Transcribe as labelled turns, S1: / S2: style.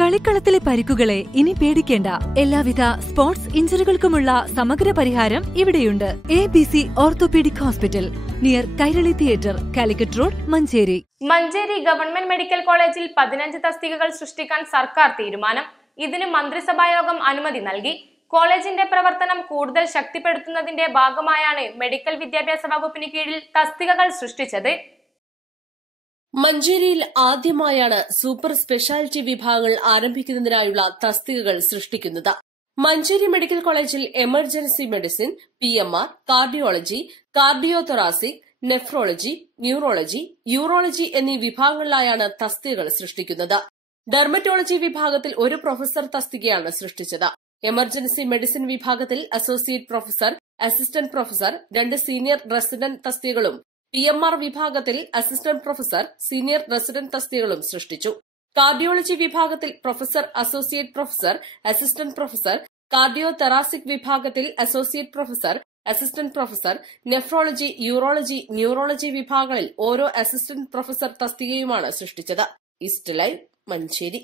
S1: കളിക്കളത്തിലെ പരിക്കുകളെ ഇനി പേടിക്കേണ്ട. എല്ലാവിധ സ്പോർട്സ് ഇഞ്ചുറികൾക്കുമുള്ള സമഗ്ര പരിഹാരം ഇവിടെയുണ്ട്. A B C orthopaedic hospital near Kairali theatre Calicut road Manjeri.
S2: Manjeri government medical കോളേജിൽ പതിനഞ്ച് തസ്തികകൾ സൃഷ്ടിക്കാൻ സർക്കാർ തീരുമാനം. ഇതിന് മന്ത്രിസഭായോഗം അനുമതി നൽകി. കോളേജിന്റെ പ്രവർത്തനം കൂടുതൽ ശക്തിപ്പെടുത്തുന്നതിന്റെ ഭാഗമായാണ് മെഡിക്കൽ വിദ്യാഭ്യാസ വകുപ്പിന് കീഴിൽ തസ്തികകൾ സൃഷ്ടിച്ചത്.
S3: മഞ്ചേരിയിൽ ആദ്യമായാണ് സൂപ്പർ സ്പെഷ്യാലിറ്റി വിഭാഗങ്ങൾ ആരംഭിക്കുന്നതിനായുള്ള തസ്തികകൾ സൃഷ്ടിക്കുന്നത്. മഞ്ചേരി മെഡിക്കൽ കോളേജിൽ emergency medicine P M R cardiology cardiothoracic nephrology neurology urology എന്നീ വിഭാഗങ്ങളിലായാണ് തസ്തികകൾ സൃഷ്ടിക്കുന്നത്. ഡെർമറ്റോളജി വിഭാഗത്തിൽ ഒരു പ്രൊഫസർ തസ്തികയാണ് സൃഷ്ടിച്ചത്. എമർജൻസി മെഡിസിൻ വിഭാഗത്തിൽ അസോസിയേറ്റ് പ്രൊഫസർ അസിസ്റ്റന്റ് പ്രൊഫസർ രണ്ട് സീനിയർ റെസിഡന്റ് തസ്തികകളും പി എം ആർ വിഭാഗത്തിൽ അസിസ്റ്റന്റ് പ്രൊഫസർ സീനിയർ റെസിഡന്റ് തസ്തികകളും സൃഷ്ടിച്ചു. കാർഡിയോളജി വിഭാഗത്തിൽ professor associate professor assistant professor cardio thoracic വിഭാഗത്തിൽ associate professor assistant professor nephrology urology neurology വിഭാഗങ്ങളിൽ ഓരോ അസിസ്റ്റന്റ് പ്രൊഫസർ തസ്തികയുമാണ് സൃഷ്ടിച്ചത്. East live Manjeri.